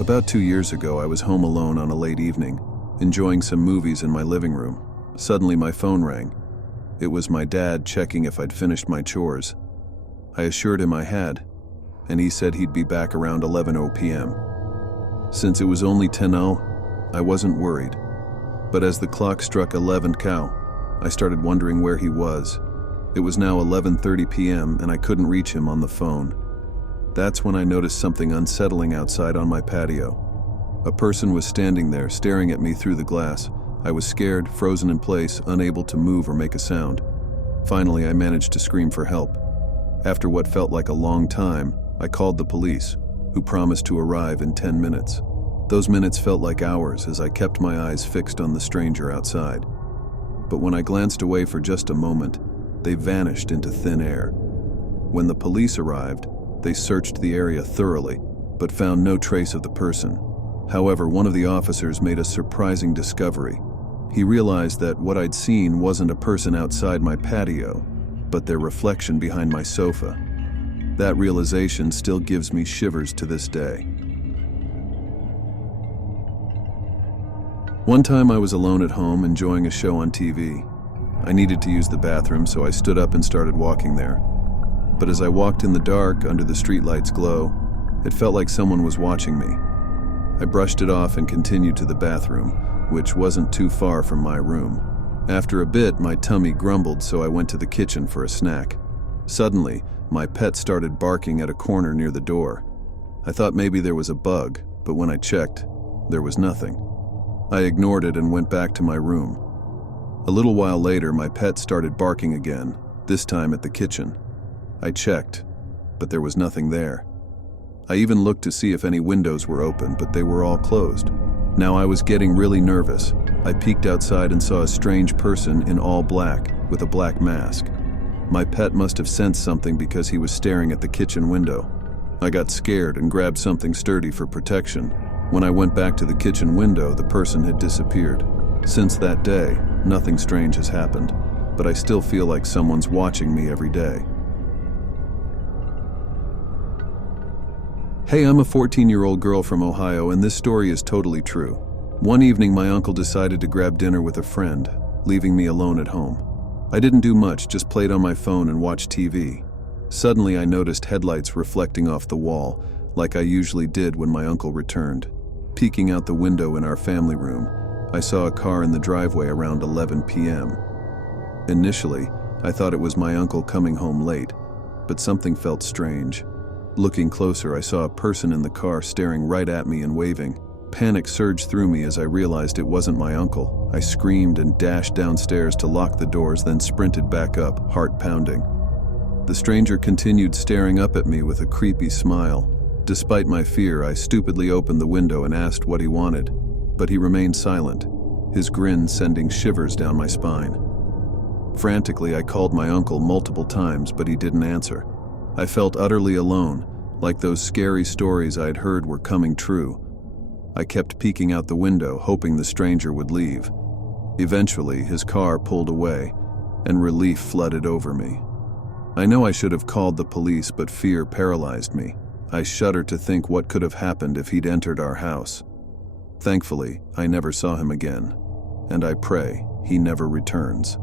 About 2 years ago, I was home alone on a late evening, enjoying some movies in my living room. Suddenly, my phone rang. It was my dad checking if I'd finished my chores. I assured him I had, and he said he'd be back around 11:00 p.m. Since it was only 10:00, I wasn't worried. But as the clock struck 11 cow, I started wondering where he was. It was now 11:30 p.m. and I couldn't reach him on the phone. That's when I noticed something unsettling outside on my patio. A person was standing there, staring at me through the glass. I was scared, frozen in place, unable to move or make a sound. Finally, I managed to scream for help. After what felt like a long time, I called the police, who promised to arrive in 10 minutes. Those minutes felt like hours as I kept my eyes fixed on the stranger outside. But when I glanced away for just a moment, they vanished into thin air. When the police arrived, they searched the area thoroughly, but found no trace of the person. However, one of the officers made a surprising discovery. He realized that what I'd seen wasn't a person outside my patio, but their reflection behind my sofa. That realization still gives me shivers to this day. One time I was alone at home enjoying a show on TV. I needed to use the bathroom, so I stood up and started walking there. But as I walked in the dark under the streetlight's glow, it felt like someone was watching me. I brushed it off and continued to the bathroom, which wasn't too far from my room. After a bit, my tummy grumbled, so I went to the kitchen for a snack. Suddenly, my pet started barking at a corner near the door. I thought maybe there was a bug, but when I checked, there was nothing. I ignored it and went back to my room. A little while later, my pet started barking again, this time at the kitchen. I checked, but there was nothing there. I even looked to see if any windows were open, but they were all closed. Now I was getting really nervous. I peeked outside and saw a strange person in all black, with a black mask. My pet must have sensed something because he was staring at the kitchen window. I got scared and grabbed something sturdy for protection. When I went back to the kitchen window, the person had disappeared. Since that day, nothing strange has happened, but I still feel like someone's watching me every day. Hey, I'm a 14-year-old girl from Ohio, and this story is totally true. One evening, my uncle decided to grab dinner with a friend, leaving me alone at home. I didn't do much, just played on my phone and watched TV. Suddenly, I noticed headlights reflecting off the wall, like I usually did when my uncle returned. Peeking out the window in our family room, I saw a car in the driveway around 11 p.m. Initially, I thought it was my uncle coming home late, but something felt strange. Looking closer, I saw a person in the car staring right at me and waving. Panic surged through me as I realized it wasn't my uncle. I screamed and dashed downstairs to lock the doors, then sprinted back up, heart pounding. The stranger continued staring up at me with a creepy smile. Despite my fear, I stupidly opened the window and asked what he wanted, but he remained silent, his grin sending shivers down my spine. Frantically, I called my uncle multiple times, but he didn't answer. I felt utterly alone, like those scary stories I'd heard were coming true. I kept peeking out the window, hoping the stranger would leave. Eventually, his car pulled away, and relief flooded over me. I know I should have called the police, but fear paralyzed me. I shudder to think what could have happened if he'd entered our house. Thankfully, I never saw him again, and I pray he never returns.